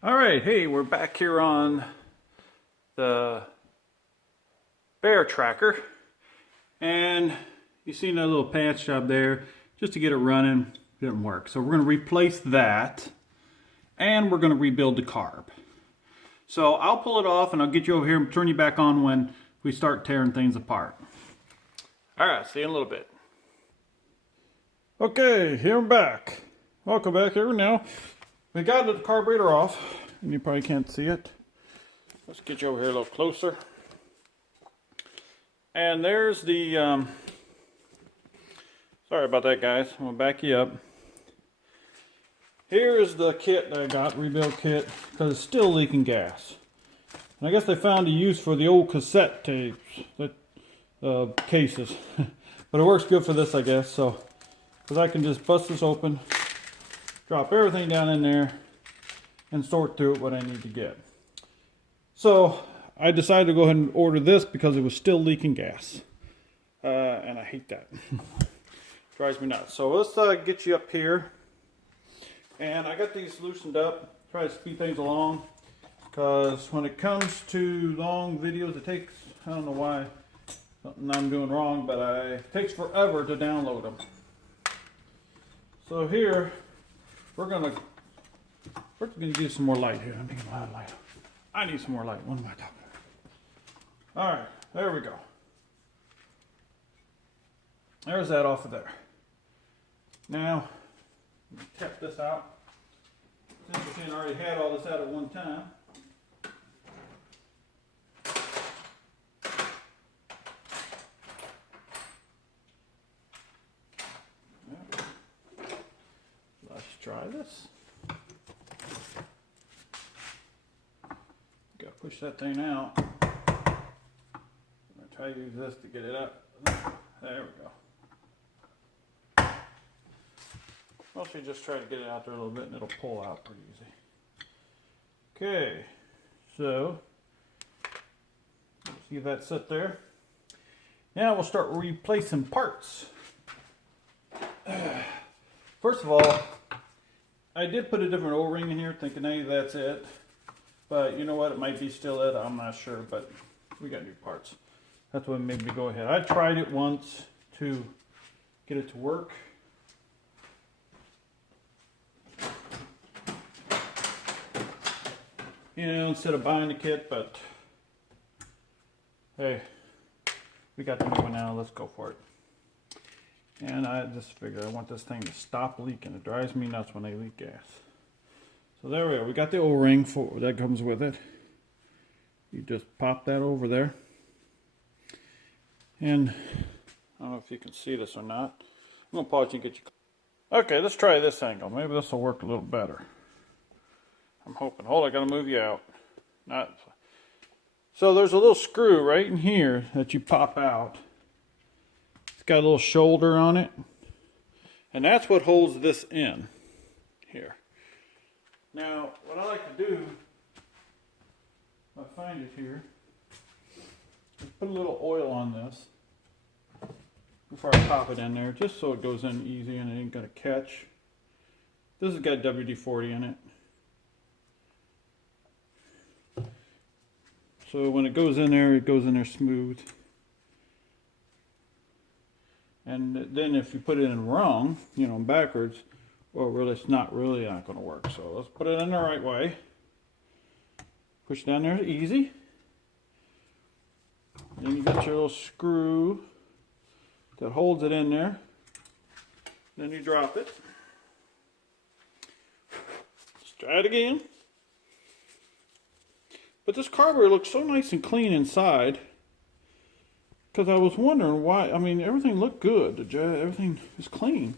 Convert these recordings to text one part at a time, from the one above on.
All right, hey, we're back here on the Bear Tracker, and you seen that little patch job there just to get it running. Didn't work, so we're going to replace that, and we're going to rebuild the carb. So I'll pull it off, and I'll get you over here and turn you back on when we start tearing things apart. All right, see you in a little bit. Okay, here I'm back. Welcome back here now. We got the carburetor off, and you probably can't see it. Let's get you over here a little closer. And there's the, sorry about that, guys. I'm gonna back you up. Here's the kit that I got, rebuild kit, because it's still leaking gas. And I guess they found a use for the old cassette tapes, the cases. But it works good for this, I guess, so, because I can just bust this open, drop everything down in there, and sort through it what I need to get. So I decided to go ahead and order this because it was still leaking gas. And I hate that. Drives me nuts. So let's get you up here. And I got these loosened up. Try to speed things along. Because when it comes to long videos, it takes, I don't know why, something I'm doing wrong, but it takes forever to download them. So here, we're gonna do some more light here. I need a lot of light. I need some more light. What am I talking about? All right, there we go. There's that off of there. Now, tap this out. Since I already had all this out at one time. Let's try this. Gotta push that thing out. I'm gonna try to use this to get it up. There we go. Mostly just try to get it out there a little bit and it'll pull out pretty easy. Okay, so see that set there. Now we'll start replacing parts. First of all, I did put a different O-ring in here thinking, hey, that's it. But you know what, it might be still it, I'm not sure, but we got new parts. That's what made me go ahead. I tried it once to get it to work. You know, instead of buying the kit, but hey, we got the new one now, let's go for it. And I just figured I want this thing to stop leaking. It drives me nuts when they leak gas. So there we go. We got the O-ring that comes with it. You just pop that over there. And I don't know if you can see this or not. I'm going to pause you and get you. Okay, let's try this angle. Maybe this will work a little better. I'm hoping. Hold on, I got to move you out. Not. So there's a little screw right in here that you pop out. It's got a little shoulder on it. And that's what holds this in here. Now, what I like to do, if I find it here, is put a little oil on this before I pop it in there, just so it goes in easy and it ain't gonna catch. This has got WD-40 in it. So when it goes in there smooth. And then if you put it in wrong, you know, backwards, well, really, it's not going to work. So let's put it in the right way. Push down there easy. Then you got your little screw that holds it in there. Then you drop it. Let's try it again. But this carburetor looks so nice and clean inside. Because I was wondering why. I mean, everything looked good. Everything is clean.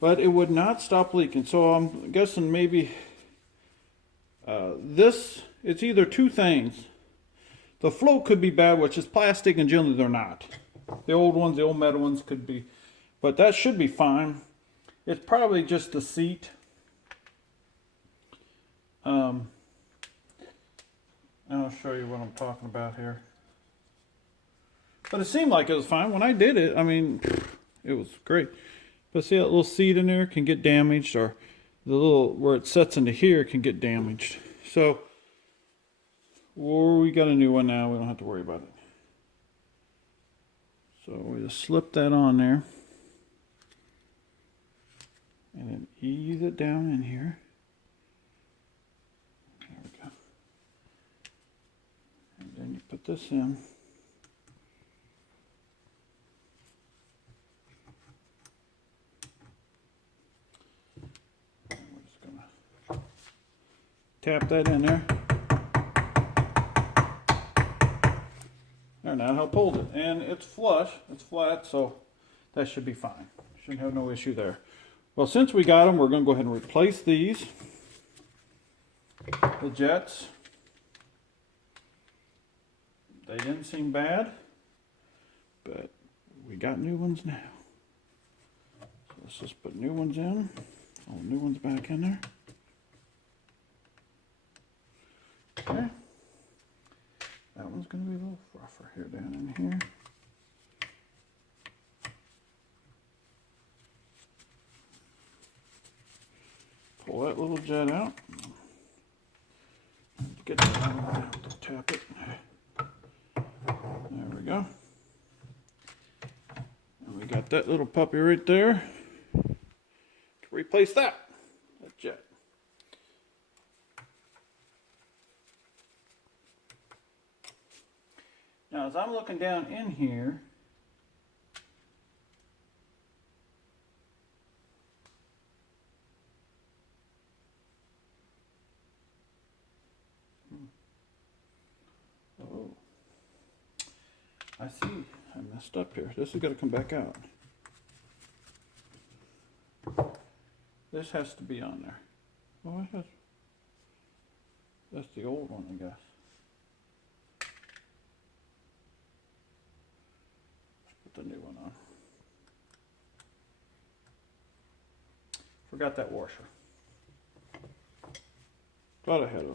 But it would not stop leaking. So I'm guessing maybe it's either two things. The float could be bad, which is plastic, and generally they're not. The old ones, the old metal ones could be. But that should be fine. It's probably just the seat. I'll show you what I'm talking about here. But it seemed like it was fine. When I did it, I mean, it was great. But see that little seat in there can get damaged, or the little where it sets into here can get damaged. So, we got a new one now. We don't have to worry about it. So we just slip that on there. And then ease it down in here. There we go. And then you put this in. And we're just gonna tap that in there. There, now it'll help hold it. And it's flush, it's flat, so that should be fine. Shouldn't have no issue there. Well, since we got them, we're going to go ahead and replace these. The jets. They didn't seem bad, but we got new ones now. So let's just put new ones in. All new ones back in there. Okay. That one's going to be a little rougher here down in here. Pull that little jet out. Get that out, tap it. There we go. And we got that little puppy right there to replace that jet. Now, as I'm looking down in here, oh, I see, I messed up here. This has got to come back out. This has to be on there. Oh, it has. That's the old one, I guess. Put the new one on. Forgot that washer. Thought I had it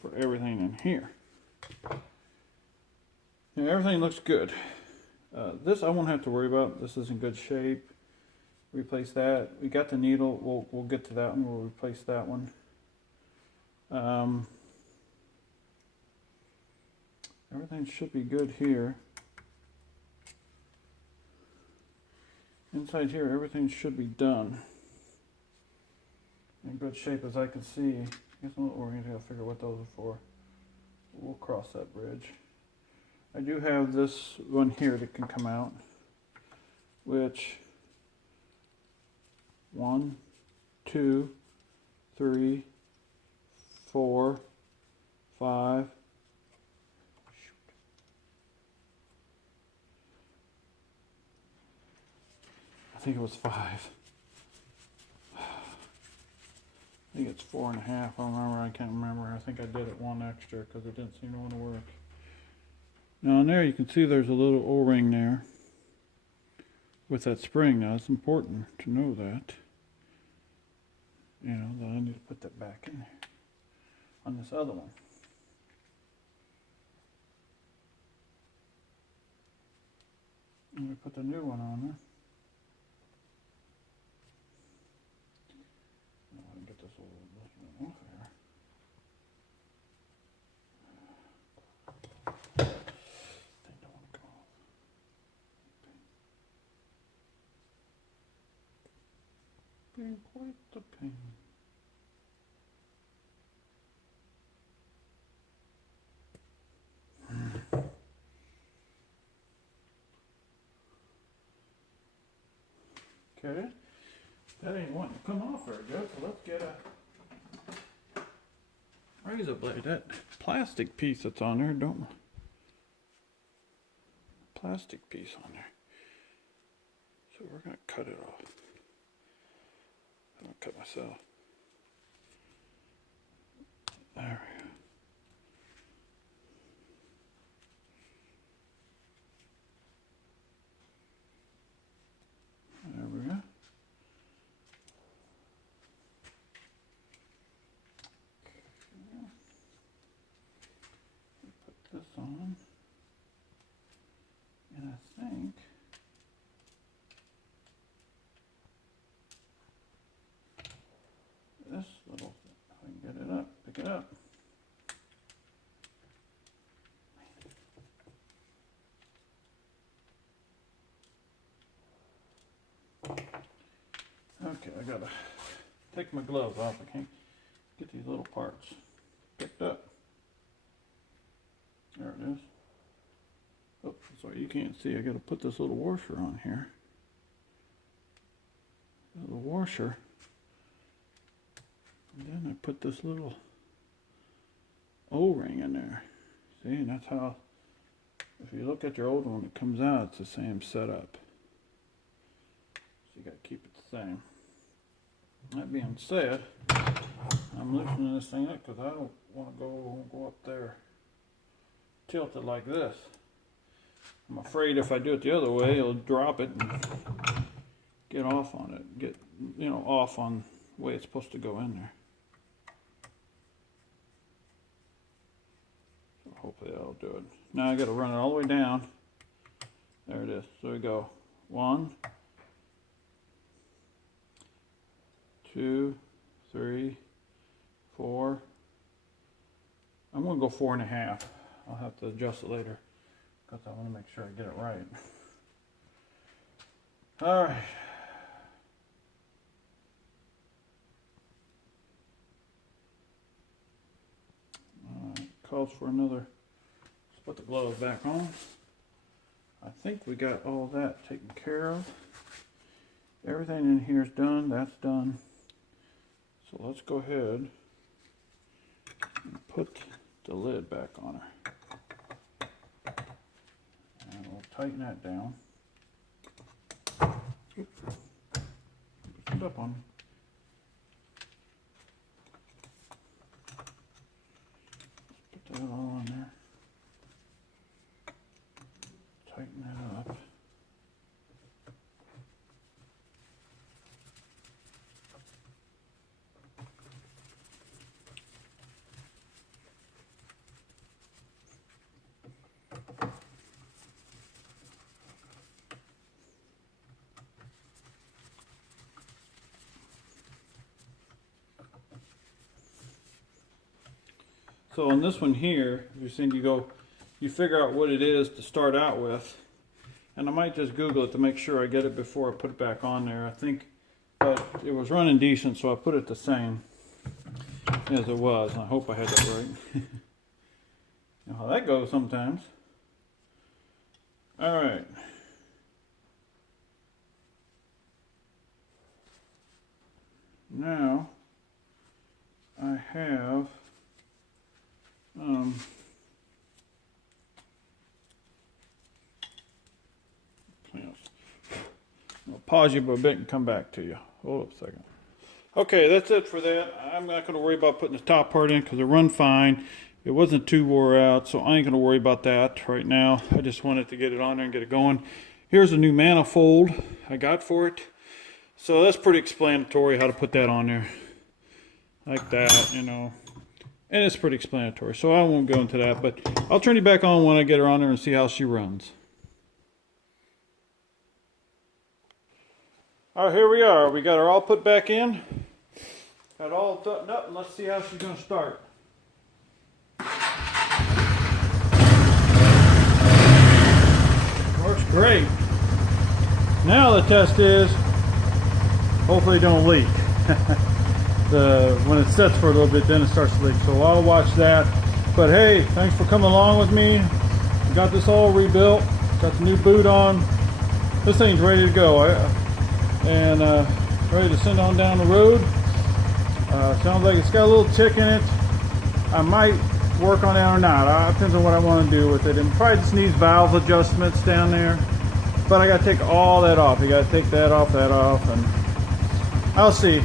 for everything in here. Now, everything looks good. This I won't have to worry about. This is in good shape. Replace that. We got the needle. We'll get to that one. We'll replace that one. Everything should be good here. Inside here, everything should be done. In good shape as I can see. I guess I'm oriented. I'll figure what those are for. We'll cross that bridge. I do have this one here that can come out, which 1, 2, 3, 4, 5. I think it was 5. I think it's 4.5. I don't remember. I can't remember. I think I did it one extra because it didn't seem to want to work. Now on there you can see there's a little O-ring there with that spring. Now it's important to know that. You know, that I need to put that back in there on this other one. I'm going to put the new one on there. Now I can get this little one off here. Thing don't want to come off. Being quite the pain. Okay, that ain't wanting to come off very good, so let's get a razor blade. That plastic piece that's on there, don't plastic piece on there. So we're gonna cut it off. I'm gonna cut myself. There we go. There we go. Put this on. And I think this little thing. pick it up. Okay, I gotta take my gloves off. I can't get these little parts picked up. There it is. Oh, sorry, you can't see. I gotta put this little washer on here. The washer. And then I put this little O-ring in there. See, and that's how, if you look at your old one, it comes out, it's the same setup. So you gotta keep it the same. That being said, I'm loosening this thing up because I don't want to go up there tilted like this. I'm afraid if I do it the other way, it'll drop it and get off on it. Get, you know, off on the way it's supposed to go in there. So hopefully that'll do it. Now I got to run it all the way down. There it is. So we go 1, 2, 3, 4. I'm going to go 4.5. I'll have to adjust it later because I want to make sure I get it right. All right. Calls for another. Let's put the gloves back on. I think we got all that taken care of. Everything in here is done. That's done. So let's go ahead and put the lid back on her. And we'll tighten that down. Oops. Put it up on me. Put that all on there. Tighten that up. So on this one here, you're seeing you figure out what it is to start out with. And I might just Google it to make sure I get it before I put it back on there. I think, but it was running decent, so I put it the same as it was. I hope I had that right. You know how that goes sometimes. All right. Now, I have I'll pause you for a bit and come back to you. Hold up a second. Okay, that's it for that. I'm not going to worry about putting the top part in because it run fine. It wasn't too wore out, so I ain't going to worry about that right now. I just wanted to get it on there and get it going. Here's a new manifold I got for it. So that's pretty explanatory how to put that on there. Like that, you know. And it's pretty explanatory, so I won't go into that. But I'll turn you back on when I get her on there and see how she runs. All right, here we are. We got her all put back in. Got it all buttoned up, and let's see how she's going to start. Works great. Now the test is, hopefully it don't leak. When it sets for a little bit, then it starts to leak. So I'll watch that. But hey, thanks for coming along with me. We got this all rebuilt. Got the new boot on. This thing's ready to go. And ready to send on down the road. Sounds like it's got a little tick in it. I might work on that or not. It depends on what I want to do with it. And probably just needs valve adjustments down there. But I got to take all that off. You got to take that off, and I'll see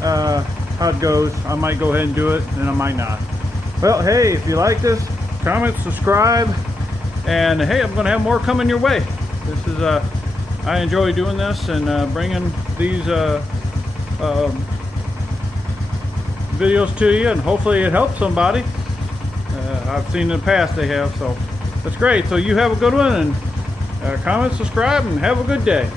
how it goes. I might go ahead and do it, and I might not. Well, hey, if you like this, comment, subscribe, and hey, I'm going to have more coming your way. This is I enjoy doing this and bringing these videos to you, and hopefully it helps somebody. I've seen in the past they have, so that's great. So you have a good one, and comment, subscribe, and have a good day.